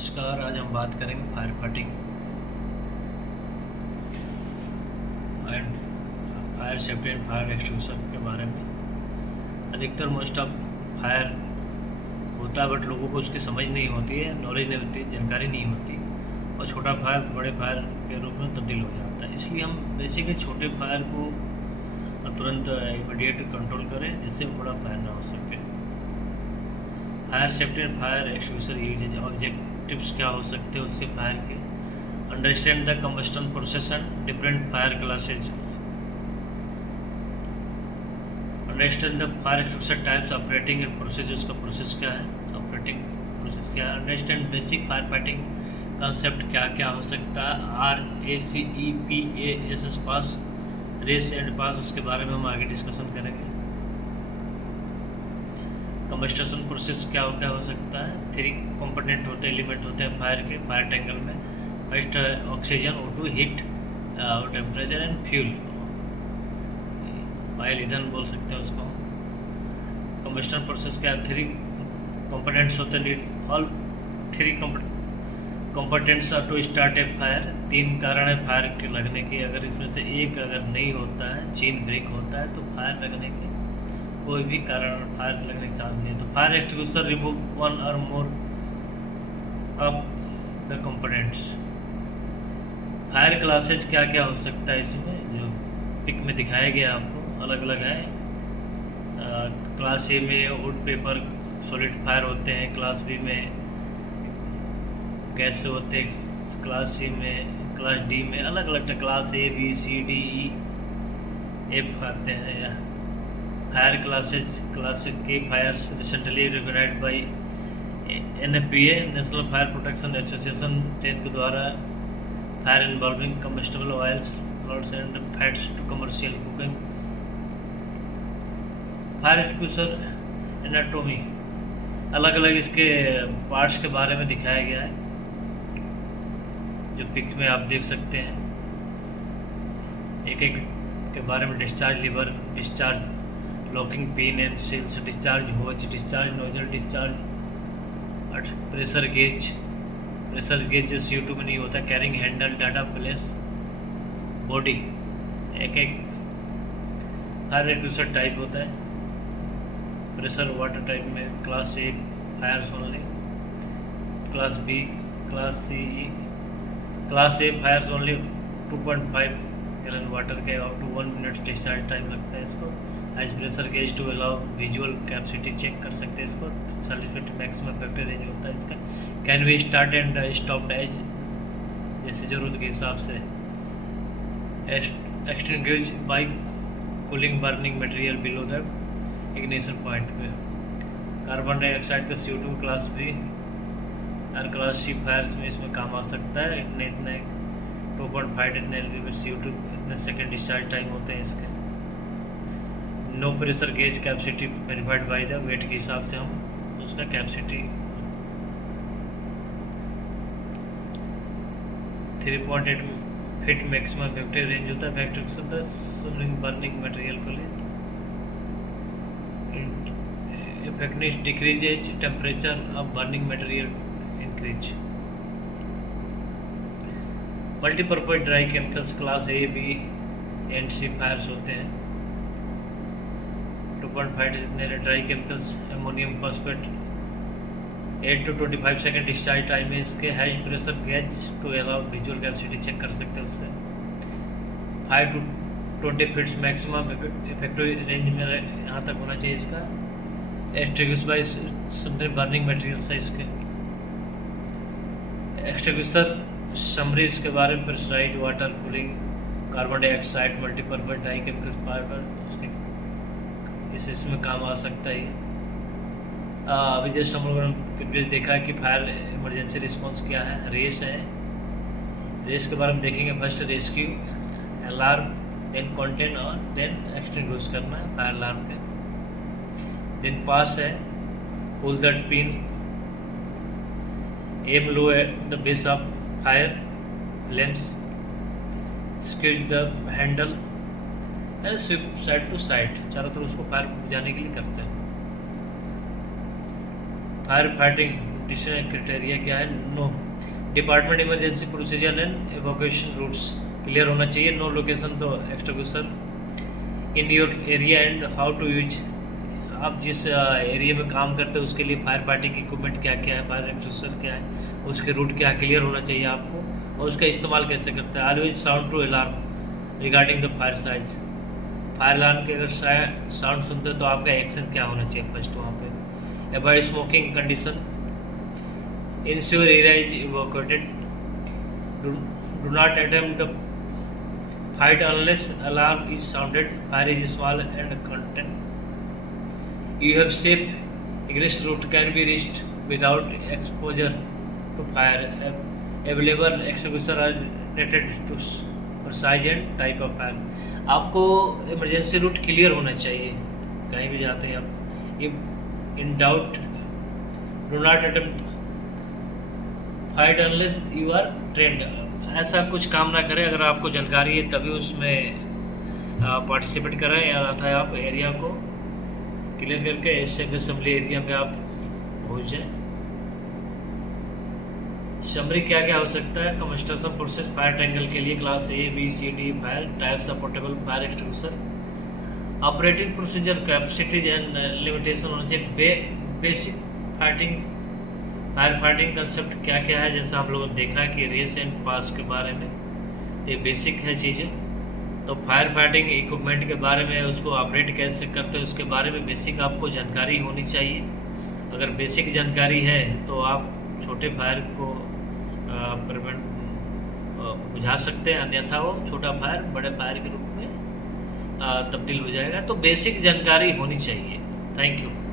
नमस्कार। आज हम बात करेंगे fire fighting and fire safety and fire extinguisher के बारे में। अधिकतर मोस्ट ऑफ फायर होता है बट लोगों को उसकी समझ नहीं होती है, नॉलेज नहीं होती, जानकारी नहीं होती और छोटा फायर बड़े फायर के रूप में तब्दील हो जाता है। इसलिए हम बेसिकली छोटे फायर को तुरंत इमीडिएट कंट्रोल करें जिससे बड़ा फायर ना हो सके। Fire safety and fire extinguisher uses objectives क्या हो सकते हैं उसके फायर के। Understand the combustion process and different fire classes. Understand the fire extinguisher types, operating and process, उसका प्रोसेस क्या है, ऑपरेटिंग प्रोसेस क्या है। Understand basic fire fighting concept क्या क्या हो सकता है। RACEPASS PASS, RACE and PASS, उसके बारे में हम आगे डिस्कशन करेंगे। कम्बस्टेशन प्रोसेस क्या हो सकता है। 3 कंपोनेंट होते हैं, एलिमेंट होते हैं फायर के, फायर टैंगल में। फर्स्ट ऑक्सीजन, O2, हीट और टेम्परेचर एंड फ्यूल, ऑयल ईंधन बोल सकते हैं उसको। कम्बस्टन प्रोसेस क्या, 3 कंपोनेंट्स होते हैं, need all 3 components are to start a fire. 3 कारण है फायर के लगने की, अगर इसमें से एक अगर नहीं होता है, चेन ब्रेक होता है तो फायर लगने के कोई भी कारण फायर लगने का चांस नहीं है। तो फायर एक्सटिंग्विशर रिमूव 1 और more of the components. Fire classes क्या क्या हो सकता है इसमें, जो पिक में दिखाया गया आपको अलग अलग है। क्लास ए में वुड पेपर सॉलिड फायर होते हैं, क्लास बी में गैस होते हैं, क्लास सी में, क्लास डी में अलग अलग, क्लास ABCDEF आते हैं। या फायर क्लासेज, क्लास के fires recently recognised by NFPA National Fire Protection Association 10 के द्वारा। Fire involving combustible oils, floats and fats to commercial cooking. Fire extinguisher anatomy, अलग अलग इसके पार्ट्स के बारे में दिखाया गया है जो पिक में आप देख सकते हैं। एक एक के बारे में, discharge lever, discharge locking pin and seals, discharge hose, discharge nozzle, discharge pressure gauge. Pressure gauge CO2 में नहीं होता। Carrying handle, data plate, body, एक एक फायर एक्सटिंग्विशर टाइप होता है। प्रेशर वाटर टाइप में class A fires only, class B, class C, class A fires only 2.5 gallon water के up to 1 minute discharge time लगता है इसको। High pressure gauge to allow visual capacity check कर सकते हैं इसको। 40 मैक्सिमम फैक्टर रेंज होता है इसका। Can be start and stopped as, जैसे ज़रूरत के हिसाब से। Extinguish by cooling burning material below the ignition point पे। कार्बन डाइऑक्साइड का CO2 क्लास B और क्लास C फायर्स में इसमें काम आ सकता है। इतने 2.5 इतने LB में CO2 इतने सेकेंड डिस्चार्ज टाइम होते हैं इसके। No pressure gauge capacity verified by the weight के हिसाब से हम उसका capacity 3.8 feet maximum effective range होता है। फैक्ट्री बर्निंग मटेरियल को लिए effective decrease as temperature of burning material increase. Multipurpose dry chemicals class A, B and C fires होते हैं। 2.5 जितने dry chemicals, ammonium phosphate 8 to 25 second discharge time है इसके। High pressure gauge to allow visual capacity check कर सकते हैं उससे। 5 to 20 feets maximum effective range में यहाँ तक होना चाहिए इसका। Extinguish by something burning materials है इसके। एक्सटिंग्विशर समरी इसके बारे में, pressurised water cooling, carbon dioxide, multipurpose dry chemicals powder, इसमें काम आ सकता है। अभी जस्ट हम लोगों ने देखा है कि फायर इमरजेंसी रिस्पांस क्या है। रेस है, रेस के बारे में देखेंगे। First rescue, alarm, then contain और देन एक्सटिंग्विश करना है फायर अलार्म के। देन पास है, pull that pin, aim low at the base of fire flames, squeeze the handle and sweep side to side, चारों तरफ उसको फायर बुझाने के लिए करते हैं। फायर फाइटिंग कंडीशन क्राइटेरिया क्या है? Know department emergency procedure and evacuation routes clear होना चाहिए। Know location to extinguisher in your area and how to use, आप जिस एरिया में काम करते हैं उसके लिए फायर फाइटिंग इक्विपमेंट क्या क्या है, फायर एक्सटिंग्विशर क्या है, उसके रूट क्या क्लियर होना चाहिए आपको, और उसका इस्तेमाल कैसे करते हैं। Always sound to alarm regarding the fire size, fire alarm के अगर साउंड सुनते हो तो आपका एक्शन क्या होना चाहिए फर्स्ट वहाँ पे। Avoid smoking condition, ensure area is evacuated, do not attempt the fight unless alarm is sounded, fire is small and content, you have safe egress route can be reached without exposure to fire, available extinguisher are rated to for size and type of fire। आपको emergency route clear होना चाहिए कहीं भी जाते हैं आप। In doubt do not attempt fight unless you are trained, ऐसा कुछ काम ना करें, अगर आपको जानकारी है तभी उसमें पार्टिसिपेट करें या आता है आप एरिया को क्लियर करके ऐसे असेंबली एरिया में आप पहुँच जाएँ। समरी क्या क्या आवश्यकता है? कंस्ट्रक्शन प्रोसेस फायर टैंगल के लिए class A B C D fire types of portable fire extinguisher, operating procedure, capacities and limitation होना चाहिए। बेसिक फायर फाइटिंग कंसेप्ट क्या क्या है, जैसा आप लोगों ने देखा कि रेस एंड पास के बारे में, ये बेसिक है चीज़ें। तो फायर फाइटिंग इक्विपमेंट के बारे में, उसको ऑपरेट कैसे करते हैं उसके बारे में बेसिक आपको जानकारी होनी चाहिए। अगर बेसिक जानकारी है तो आप छोटे फायर को प्रिवेंट बुझा सकते हैं, अन्यथा वो छोटा फायर बड़े फायर के रूप में तब्दील हो जाएगा। तो बेसिक जानकारी होनी चाहिए। Thank you.